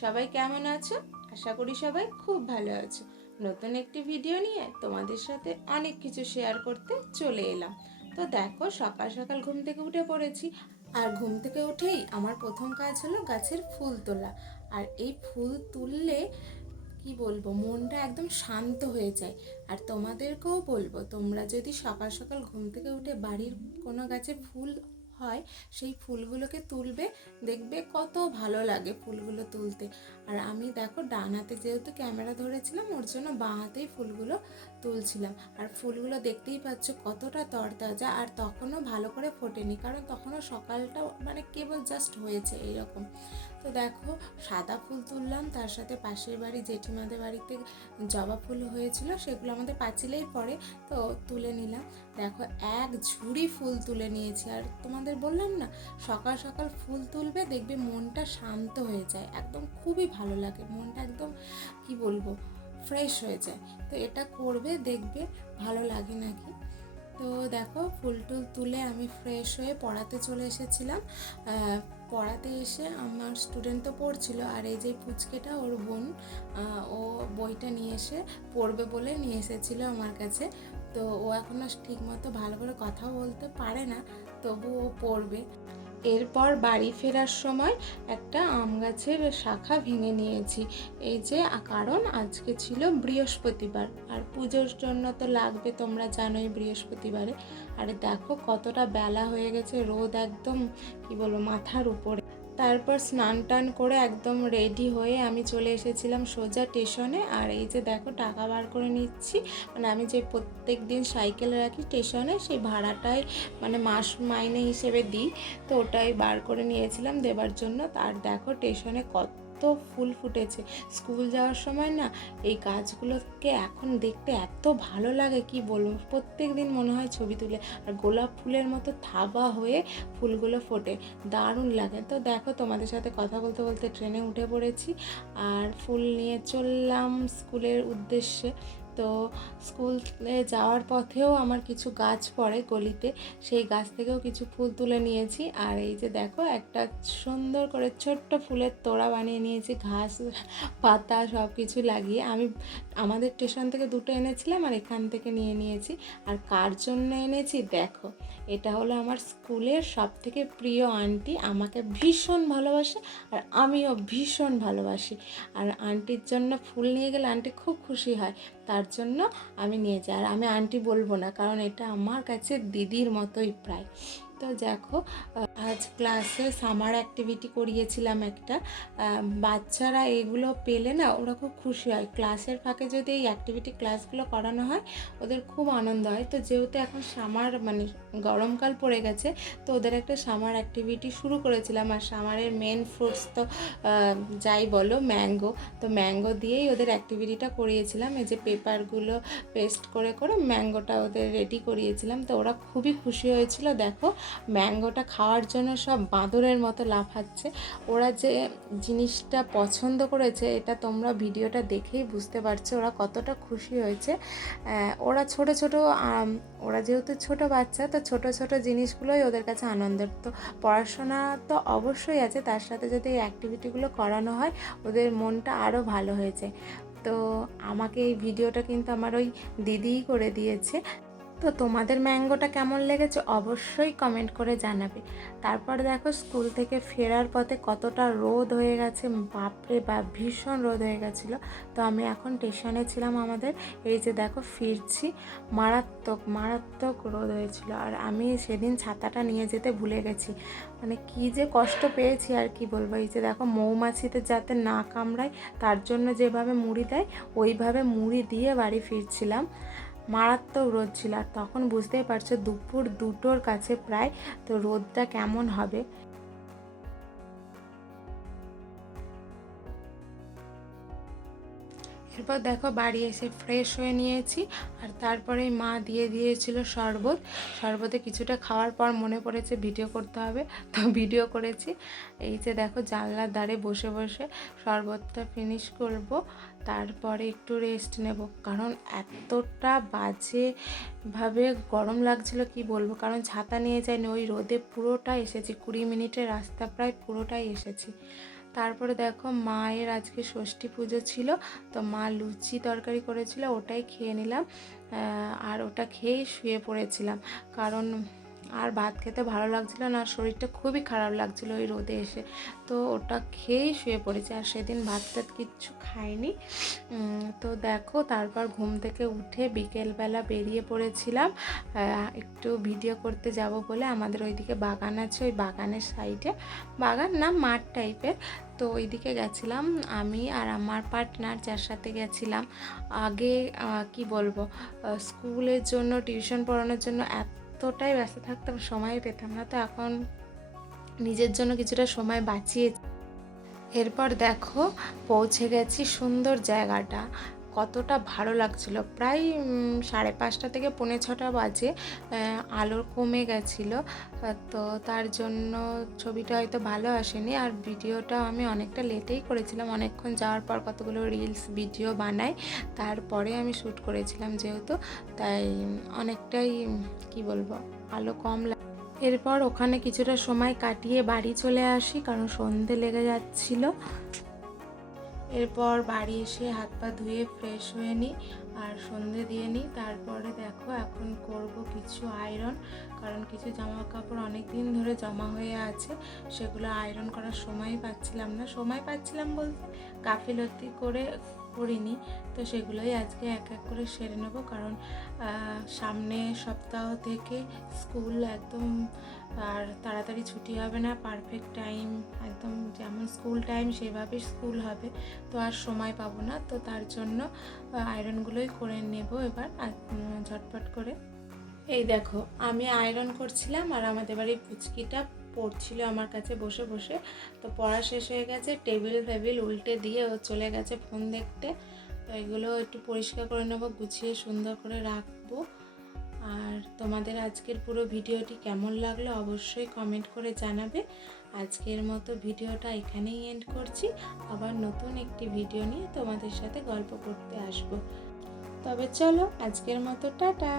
সবাই কেমন আছো? আশা করি সবাই খুব ভালো আছো। নতুন একটি ভিডিও নিয়ে তোমাদের সাথে অনেক কিছু শেয়ার করতে চলে এলাম। তো দেখো, সকাল সকাল ঘুম থেকে উঠে পড়েছি। আর ঘুম থেকে উঠেই আমার প্রথম কাজ হলো গাছের ফুল তোলা। আর এই ফুল তুললে কি বলবো, মনটা একদম শান্ত হয়ে যায়। আর তোমাদেরকেও বলবো, তোমরা যদি সকাল সকাল ঘুম থেকে উঠে বাড়ির কোনো গাছে ফুল হয়, সেই ফুলগুলোকে তুলবে, দেখবে কত ভালো লাগে ফুলগুলো তুলতে। আর আমি দেখো, ডান হাতে যেহেতু ক্যামেরা ধরেছিলাম, ওর জন্য বাঁ হাতেই ফুলগুলো তুলছিলাম। আর ফুলগুলো দেখতেই পাচ্ছ কতটা তরতাজা, আর তখনও ভালো করে ফোটেনি, কারণ তখনও সকালটা মানে কেবল জাস্ট হয়েছে এইরকম। তো দেখো, সাদা ফুল তুললাম, তার সাথে পাশের বাড়ি জেঠিমাদের বাড়িতে জবা ফুল হয়েছিল, সেগুলো আমাদের পাঁচিলেই পড়ে, তো তুলে নিলাম। দেখো, এক ঝুড়ি ফুল তুলে নিয়েছি। আর তোমাদের বললাম না, সকাল সকাল ফুল তুলবে, দেখবে মনটা শান্ত হয়ে যায়, একদম খুবই ভালো লাগে, মনটা একদম কি বলবো, ফ্রেশ হয়ে যায়। তো এটা করবে, দেখবে ভালো লাগে নাকি। তো দেখো, ফুল টুল তুলে আমি ফ্রেশ হয়ে পড়াতে চলে এসেছিলাম। পড়াতে এসে আমার স্টুডেন্ট তো পড়ছিল, আর এই যে পুচকেটা, ওর বোন, ও বইটা নিয়ে এসে পড়বে বলে নিয়ে এসেছিলো আমার কাছে। তো ও এখনও ঠিকমতো ভালো করে কথাও বলতে পারে না, তবু ও পড়বে। এরপর বাড়ি ফেরার সময় একটা আম গাছের শাখা ভেঙে নিয়েছি, এই যে, কারণ আজকে ছিল বৃহস্পতিবার, আর পুজোর জন্য তো লাগবে, তোমরা জানোই বৃহস্পতিবারে। আর দেখো কতটা বেলা হয়ে গেছে, রোদ একদম কি বলবো মাথার উপরে। তারপর স্নান টান করে একদম রেডি হয়ে আমি চলে এসেছিলাম সোজা স্টেশনে। আর এই যে দেখো, টাকা বার করে নিচ্ছি, মানে আমি যে প্রত্যেক দিন সাইকেল রাখি স্টেশনে, সেই ভাড়াটাই মানে মাস মাইনে হিসেবে দিই, তো ওটাই বার করে নিয়েছিলাম দেবার জন্য। আর দেখো, স্টেশনে কত ফুল ফুটেছে। স্কুল যাওয়ার সময় না, এই গাছগুলোকে এখন দেখতে এত ভালো লাগে, কি বলবো, প্রত্যেক দিন মনে হয় ছবি তুলে। আর গোলাপ ফুলের মতো থাবা হয়ে ফুলগুলো ফোটে, দারুণ লাগে। তো দেখো, তোমাদের সাথে কথা বলতে বলতে ট্রেনে উঠে পড়েছি, আর ফুল নিয়ে চললাম স্কুলের উদ্দেশ্যে। তো স্কুলে যাওয়ার পথেও আমার কিছু গাছ পড়ে গলিতে, সেই গাছ থেকেও কিছু ফুল তুলে নিয়েছি। আর এই যে দেখো, একটা সুন্দর করে ছোট্ট ফুলের তোড়া বানিয়ে নিয়েছি, ঘাস পাতা সব কিছু লাগিয়ে। আমি আমাদের স্টেশন থেকে দুটো এনেছিলাম, আর এখান থেকে নিয়ে নিয়েছি। আর কার জন্য এনেছি দেখো, এটা হলো আমার স্কুলের সবথেকে প্রিয় আন্টি, আমাকে ভীষণ ভালোবাসে, আর আমিও ভীষণ ভালোবাসি। আর আন্টির জন্য ফুল নিয়ে গেলে আন্টি খুব খুশি হয়, তার জন্য আমি নিয়ে যাই। আর আমি আন্টি বলবো না, কারণ এটা আমার কাছে দিদির মতোই প্রায়। তো দেখো, আজ ক্লাসে সামার অ্যাক্টিভিটি করিয়েছিলাম একটা। বাচ্চারা এগুলো পেলে না, ওরা খুব খুশি হয়। ক্লাসের ফাঁকে যদি এই অ্যাক্টিভিটি ক্লাসগুলো করানো হয়, ওদের খুব আনন্দ হয়। তো যেহেতু এখন সামার মানে গরমকাল পড়ে গেছে, তো ওদের একটা সামার অ্যাক্টিভিটি শুরু করেছিলাম। আর সামারের মেন ফ্রুটস তো যাই বলো, ম্যাঙ্গো। তো ম্যাঙ্গো দিয়েই ওদের অ্যাক্টিভিটিটা করিয়েছিলাম। এই যে পেপারগুলো পেস্ট করে করে ম্যাঙ্গোটা ওদের রেডি করিয়েছিলাম। তো ওরা খুবই খুশি হয়েছিল। দেখো, ম্যাঙ্গোটা খাওয়ার জন্য সব বাঁদরের মতো লাফাচ্ছে। ওরা যে জিনিসটা পছন্দ করেছে, এটা তোমরা ভিডিওটা দেখেই বুঝতে পারছো ওরা কতটা খুশি হয়েছে। ওরা ছোট ছোট, ওরা যেহেতু ছোট বাচ্চা, তো ছোট ছোট জিনিসগুলোই ওদের কাছে আনন্দের। তো পড়াশোনা তো অবশ্যই আছে, তার সাথে যদি এই অ্যাক্টিভিটিগুলো করানো হয়, ওদের মনটা আরও ভালো হয়েছে। তো আমাকে এই ভিডিওটা কিন্তু আমার ওই দিদিই করে দিয়েছে। তো তোমাদের ম্যাঙ্গোটা কেমন লেগেছে অবশ্যই কমেন্ট করে জানাবে। তারপর দেখো, স্কুল থেকে ফেরার পথে কতটা রোদ হয়ে গেছে, বাপরে বাপ, ভীষণ রোদ হয়ে গেছিলো। তো আমি এখন স্টেশনে ছিলাম আমাদের, এই যে দেখো ফিরছি, মারাত্মক মারাত্মক রোদ হয়েছিল। আর আমি সেদিন ছাতাটা নিয়ে যেতে ভুলে গেছি, মানে কি যে কষ্ট পেয়েছি আর কি বলবো। এই যে দেখো, মৌমাছিতে যাতে না কামড়ায় তার জন্য যেভাবে মুড়ি দেয়, ওইভাবে মুড়ি দিয়ে বাড়ি ফিরছিলাম। মারাত্মক রোদ ছিল, আর তখন বুঝতেই পারছো দুপুর 2টোর কাছে প্রায়, তো রোদটা কেমন হবে। এরপর দেখো, বাড়ি এসে ফ্রেশ হয়ে নিয়েছি, আর তারপরে মা দিয়ে দিয়েছিল শরবত। শরবতে কিছুটা খাওয়ার পর মনে পড়েছে ভিডিও করতে হবে, তো ভিডিও করেছি। এই যে দেখো, জানলার ধারে বসে বসে শরবতটা ফিনিশ করব, তারপরে একটু রেস্ট নেব, কারণ এতটা বাজেভাবে গরম লাগছিল কি বলবো। কারণ ছাতা নিয়ে যাইনি, ওই রোদে পুরোটা এসেছি, 20 মিনিটের রাস্তা প্রায় পুরোটাই এসেছি। তারপরে দেখো মায়ের আজকে ষষ্ঠী পুজো ছিল, তো মা লুচি তরকারি করেছিল, ওটাই খেয়ে নিলাম। আর ওটা খেয়েই শুয়ে পড়েছিলাম, কারণ আর ভাত খেতে ভালো লাগছিল না, আর শরীরটা খুবই খারাপ লাগছিল ওই রোদে এসে। তো ওটা খেয়েই শুয়ে পড়েছি, আর সেদিন ভাত টাত কিচ্ছু খাইনি। তো দেখো তারপর ঘুম থেকে উঠে বিকেলবেলা বেরিয়ে পড়েছিলাম একটু ভিডিও করতে যাব বলে। আমাদের ওইদিকে বাগান আছে, ওই বাগানের সাইডে, বাগান না মাঠ টাইপের, তো ওইদিকে গেছিলাম আমি আর আমার পার্টনার, যার সাথে গেছিলাম। আগে কি বলবো, স্কুলের জন্য, টিউশন পড়ানোর জন্য এতটাই ব্যস্ত থাকতাম, সময় পেতাম না। তো এখন নিজের জন্য কিছুটা সময় বাঁচিয়ে। এরপর দেখো পৌঁছে গেছি সুন্দর জায়গাটা, কতটা ভালো লাগছিল। প্রায় 5:30 থেকে 5:45 বাজে, আলো কমে গেছিলো, তো তার জন্য ছবিটা হয়তো ভালো আসেনি। আর ভিডিওটা আমি অনেকটা লেটেই করেছিলাম, অনেকক্ষণ যাওয়ার পর কতগুলো রিলস ভিডিও বানাই, তারপরে আমি শ্যুট করেছিলাম যেহেতু, তাই অনেকটাই কি বলবো আলো কম। এরপর ওখানে কিছুটা সময় কাটিয়ে বাড়ি চলে আসি, কারণ সন্ধে লেগে যাচ্ছিল। এরপর বাড়ি এসে হাত পা ধুয়ে ফ্রেশ হয়ে নিই আর সন্ধে দিয়ে নিই। তারপরে দেখো এখন করব কিছু আয়রন, কারণ কিছু জামা কাপড় অনেক দিন ধরে জমা হয়ে আছে, সেগুলো আয়রন করার সময় পাচ্ছিলাম না। সময় পাচ্ছিলাম বলতে গাফিলতি করে করিনি, তো সেগুলোই আজকে এক এক করে সেরে নেবো, কারণ সামনে সপ্তাহ থেকে স্কুল একদম আর তাড়াতাড়ি ছুটি হবে না, পারফেক্ট টাইম একদম যেমন স্কুল টাইম সেভাবেই স্কুল হবে, তো আর সময় পাবো না। তো তার জন্য আয়রনগুলোই করে নেব এবার ঝটপট করে। এই দেখো আমি আয়রন করছিলাম আর আমাদের বাড়ির পুচকিটা পড়ছিল আমার কাছে বসে বসে। তো পড়া শেষ হয়ে গেছে, টেবিল উল্টে দিয়ে ও চলে গেছে ফোন দেখতে। তো এগুলো একটু পরিষ্কার করে নেবো, গুছিয়ে সুন্দর করে রাখবো। আর তোমাদের আজকের পুরো ভিডিওটি কেমন লাগলো অবশ্যই কমেন্ট করে জানাবে। আজকের মতো ভিডিওটা এখানেই এন্ড করছি, আবার নতুন একটি ভিডিও নিয়ে তোমাদের সাথে গল্প করতে আসবো। তবে চলো আজকের মতো টাটা।